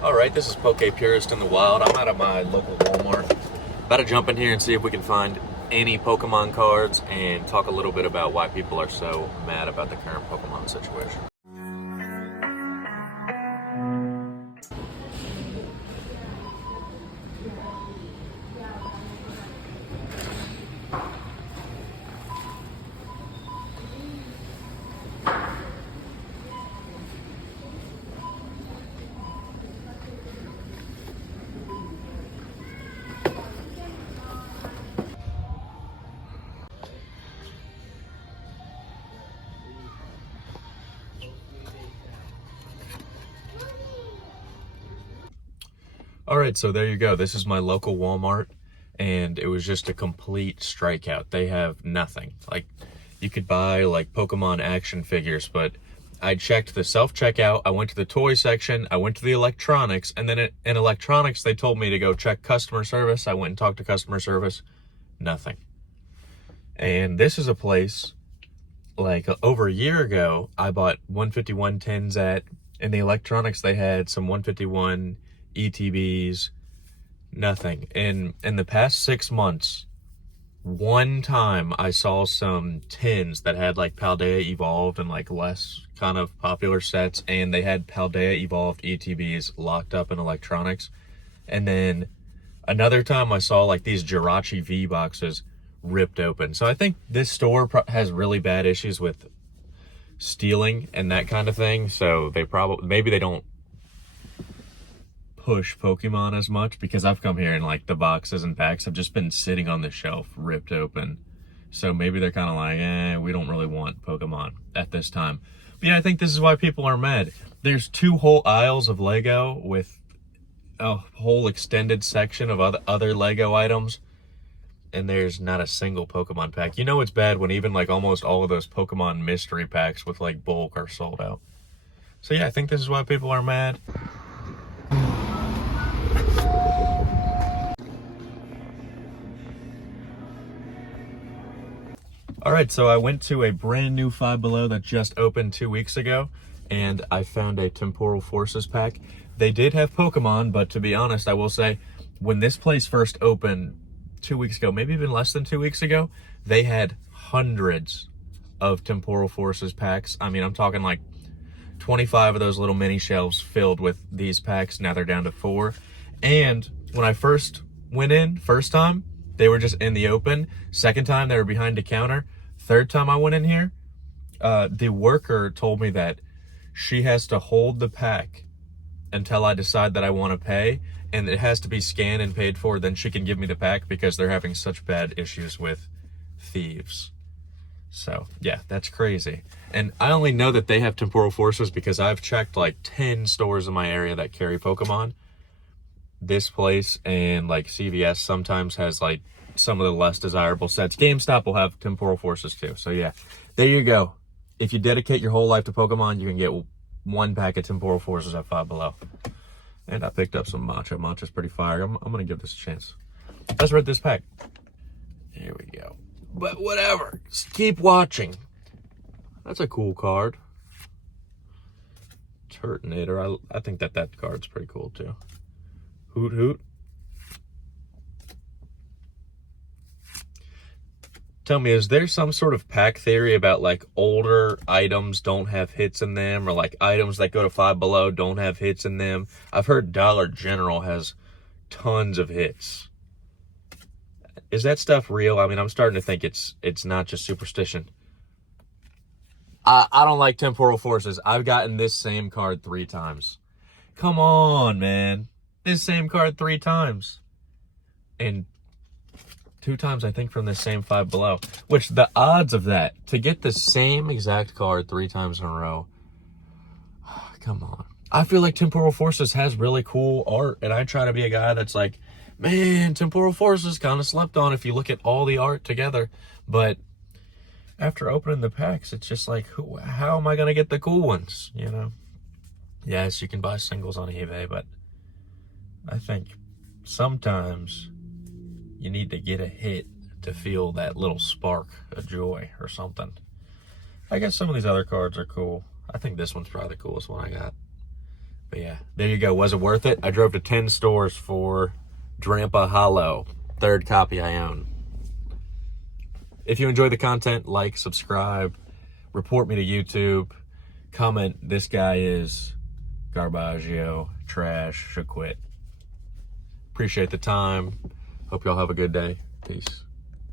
Alright, this is Poke Purist in the Wild. I'm out of my local Walmart. About to jump in here and see if we can find any Pokemon cards and talk a little bit about why people are so mad about the current Pokemon situation. Alright, so there you go. This is my local Walmart, and it was just a complete strikeout. They have nothing. Like, you could buy, like, Pokemon action figures, but I checked the self-checkout, I went to the toy section, I went to the electronics, and then in electronics, they told me to go check customer service. I went and talked to customer service. Nothing. And this is a place, like, over a year ago, I bought 151 tins at. In the electronics, they had some 151 ETBs, nothing. In the past 6 months, one time I saw some tins that had like Paldea Evolved and like less kind of popular sets, and they had Paldea Evolved ETBs locked up in electronics. And then another time I saw like these Jirachi V boxes ripped open. So I think this store has really bad issues with stealing and that kind of thing. So maybe they don't push Pokemon as much, because I've come here and like the boxes and packs have just been sitting on the shelf ripped open. So maybe they're kind of like, we don't really want Pokemon at this time. But yeah, I think this is why people are mad. There's 2 whole aisles of Lego with a whole extended section of other Lego items, and there's not a single Pokemon pack. You know it's bad when even like almost all of those Pokemon mystery packs with like bulk are sold out. So yeah, I think this is why people are mad. Alright, so I went to a brand new Five Below that just opened 2 weeks ago, and I found a Temporal Forces pack. They did have Pokemon, but to be honest, I will say, when this place first opened 2 weeks ago, maybe even less than 2 weeks ago, they had hundreds of Temporal Forces packs. I mean, I'm talking like 25 of those little mini shelves filled with these packs. Now they're down to 4. And when I first went in, first time, they were just in the open. Second time, they were behind the counter. Third time I went in here, the worker told me that she has to hold the pack until I decide that I want to pay, and it has to be scanned and paid for, then she can give me the pack, because they're having such bad issues with thieves. So, yeah, that's crazy. And I only know that they have Temporal Forces because I've checked like 10 stores in my area that carry Pokemon. This place and like CVS sometimes has like some of the less desirable sets. Gamestop will have Temporal Forces too. So yeah, there you go. If you dedicate your whole life to Pokemon, you can get 1 pack of Temporal Forces at Five Below. And I picked up some Matcha. Matcha's pretty fire. I'm going to give this a chance. Let's read this pack. Here we go. But whatever. Just keep watching. That's a cool card. Turtonator. I think that card's pretty cool too. Hoot Hoot. Tell me, is there some sort of pack theory about like older items don't have hits in them, or like items that go to Five Below don't have hits in them? I've heard Dollar General has tons of hits. Is that stuff real? I mean, I'm starting to think it's not just superstition. I don't like Temporal Forces. I've gotten this same card 3 times. Come on, man. This same card 3 times. And 2 times, I think, from the same Five Below. Which, the odds of that, to get the same exact card 3 times in a row, come on. I feel like Temporal Forces has really cool art, and I try to be a guy that's like, man, Temporal Forces kind of slept on if you look at all the art together. But after opening the packs, it's just like, how am I going to get the cool ones, you know? Yes, you can buy singles on eBay, but I think sometimes you need to get a hit to feel that little spark of joy or something. I guess some of these other cards are cool. I think this one's probably the coolest one I got. But yeah, there you go. Was it worth it? I drove to 10 stores for Drampa Hollow. Third copy I own. If you enjoy the content, like, subscribe, report me to YouTube, comment, this guy is Garbaggio, trash, should quit. Appreciate the time. Hope y'all have a good day. Peace.